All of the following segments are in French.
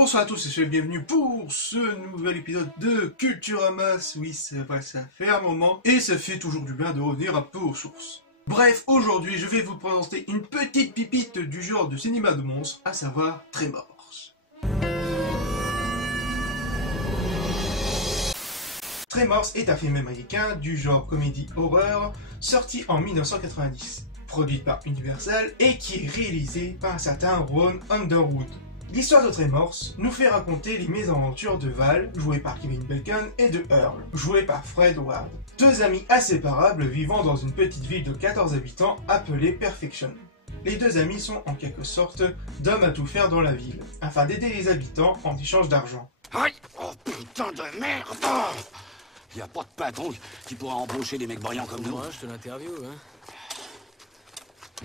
Bonsoir à tous et soyez bienvenus pour ce nouvel épisode de Culturamas. Oui, c'est vrai, ça fait un moment et ça fait toujours du bien de revenir un peu aux sources. Bref, aujourd'hui je vais vous présenter une petite pipite du genre de cinéma de monstres, à savoir Tremors. Tremors est un film américain du genre comédie-horreur sorti en 1990, produit par Universal et qui est réalisé par un certain Ron Underwood. L'histoire de Tremors nous fait raconter les mésaventures de Val, joué par Kevin Bacon, et de Earl, joué par Fred Ward, deux amis inséparables vivant dans une petite ville de 14 habitants appelée Perfection. Les deux amis sont en quelque sorte d'hommes à tout faire dans la ville, afin d'aider les habitants en échange d'argent. Aïe! Oh putain de merde! Oh, y a pas de patron qui pourra embaucher des mecs brillants comme nous. Ouais, je te l'interview, hein.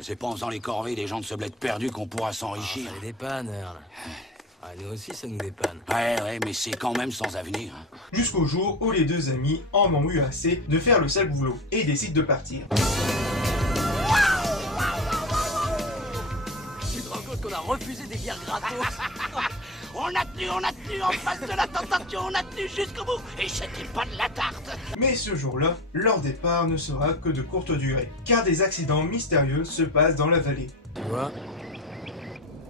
C'est pas en faisant les corvées des gens de ce bled perdu qu'on pourra s'enrichir. Ça les dépanne, Earl. Ouais, nous aussi, ça nous dépanne. Ouais, mais c'est quand même sans avenir. Hein. Jusqu'au jour où les deux amis en ont eu assez de faire le sale boulot et décident de partir. Tu te rends compte qu'on a refusé des bières gratos? On a tenu en face de la tentation, on a tenu jusqu'au bout, et c'était pas de la tarte. Mais ce jour-là, leur départ ne sera que de courte durée, car des accidents mystérieux se passent dans la vallée. Tu vois,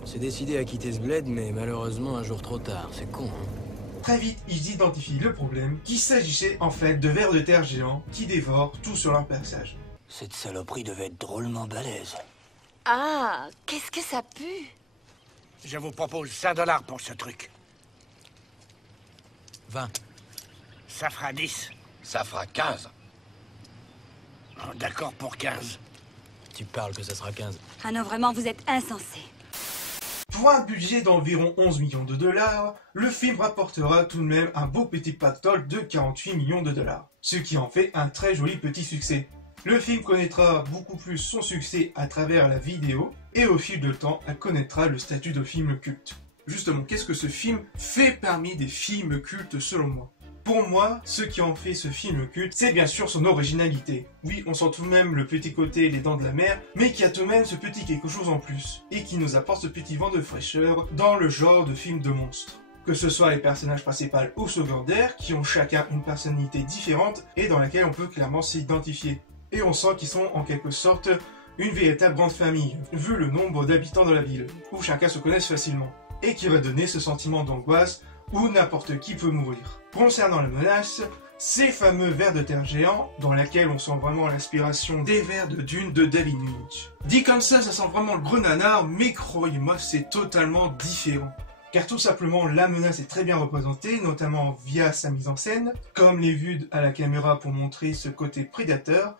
on s'est décidé à quitter ce bled, mais malheureusement un jour trop tard, c'est con, hein. Très vite, ils identifient le problème, qu'il s'agissait en fait de vers de terre géants qui dévorent tout sur leur passage. Cette saloperie devait être drôlement balèze. Ah, qu'est-ce que ça pue? Je vous propose 5 $ pour ce truc. 20. Ça fera 10. Ça fera 15. Oh, d'accord pour 15. Tu parles que ça sera 15. Ah non, vraiment, vous êtes insensé. Pour un budget d'environ 11 millions de dollars, le film rapportera tout de même un beau petit pactole de 48 millions de dollars, ce qui en fait un très joli petit succès. Le film connaîtra beaucoup plus son succès à travers la vidéo, et au fil de temps, elle connaîtra le statut de film culte. Justement, qu'est-ce que ce film fait parmi des films cultes selon moi? Pour moi, ce qui en fait ce film culte, c'est bien sûr son originalité. Oui, on sent tout de même le petit côté Les Dents de la Mer, mais qui a tout de même ce petit quelque chose en plus, et qui nous apporte ce petit vent de fraîcheur dans le genre de film de monstres. Que ce soit les personnages principaux ou secondaires, qui ont chacun une personnalité différente, et dans laquelle on peut clairement s'identifier. Et on sent qu'ils sont en quelque sorte une véritable grande famille, vu le nombre d'habitants de la ville, où chacun se connaisse facilement, et qui va donner ce sentiment d'angoisse où n'importe qui peut mourir. Concernant la menace, ces fameux vers de terre géants, dans lesquels on sent vraiment l'inspiration des vers de Dune de David Lynch. Dit comme ça sent vraiment le gros nanar, mais croyez-moi, c'est totalement différent. Car tout simplement, la menace est très bien représentée, notamment via sa mise en scène, comme les vues à la caméra pour montrer ce côté prédateur.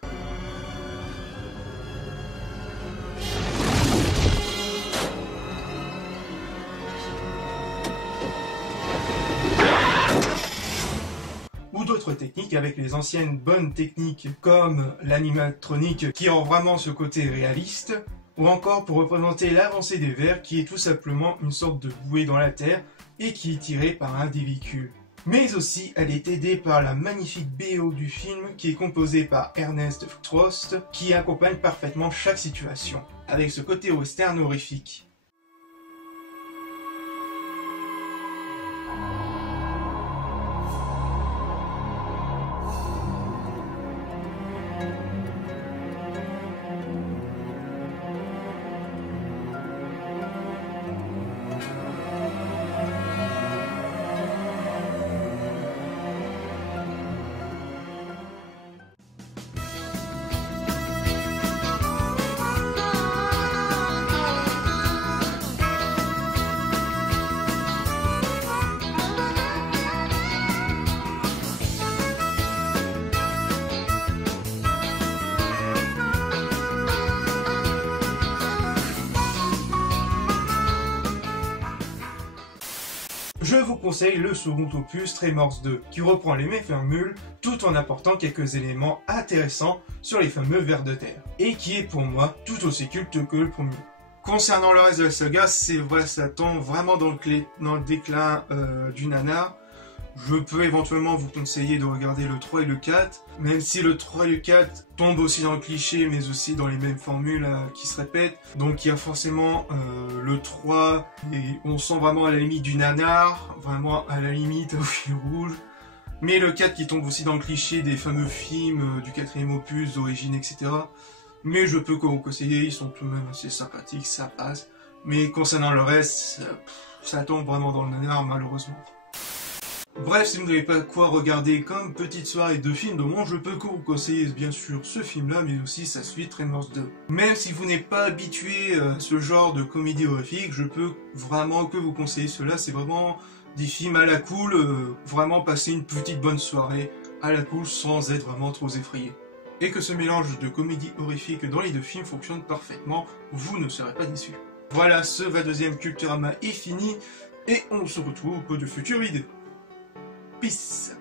Ou d'autres techniques avec les anciennes bonnes techniques comme l'animatronique qui rend vraiment ce côté réaliste, ou encore pour représenter l'avancée des vers qui est tout simplement une sorte de bouée dans la terre et qui est tirée par un des véhicules. Mais aussi elle est aidée par la magnifique BO du film qui est composée par Ernest Trost qui accompagne parfaitement chaque situation, avec ce côté western horrifique. Je vous conseille le second opus Tremors 2, qui reprend les mêmes formules tout en apportant quelques éléments intéressants sur les fameux vers de terre, et qui est pour moi tout aussi culte que le premier. Concernant le reste de la saga, c'est vrai, ça tombe vraiment dans le déclin du nanar, Je peux éventuellement vous conseiller de regarder le 3 et le 4, même si le 3 et le 4 tombent aussi dans le cliché, mais aussi dans les mêmes formules qui se répètent. Donc il y a forcément le 3, et on sent vraiment à la limite du nanar, vraiment à la limite au fil rouge. Mais le 4 qui tombe aussi dans le cliché des fameux films du 4e opus, d'origine, etc. Mais je peux vous conseiller, ils sont tout de même assez sympathiques, ça passe. Mais concernant le reste, ça tombe vraiment dans le nanar malheureusement. Bref, si vous n'avez pas quoi regarder comme petite soirée de films de monde, je peux que vous conseiller bien sûr ce film-là, mais aussi sa suite Tremors 2. Même si vous n'êtes pas habitué à ce genre de comédie horrifique, je peux vraiment que vous conseiller cela. C'est vraiment des films à la cool, vraiment passer une petite bonne soirée à la cool sans être vraiment trop effrayé. Et que ce mélange de comédie horrifique dans les deux films fonctionne parfaitement, vous ne serez pas déçus. Voilà, ce 22e Culturama est fini, et on se retrouve pour de futures vidéos. Peace.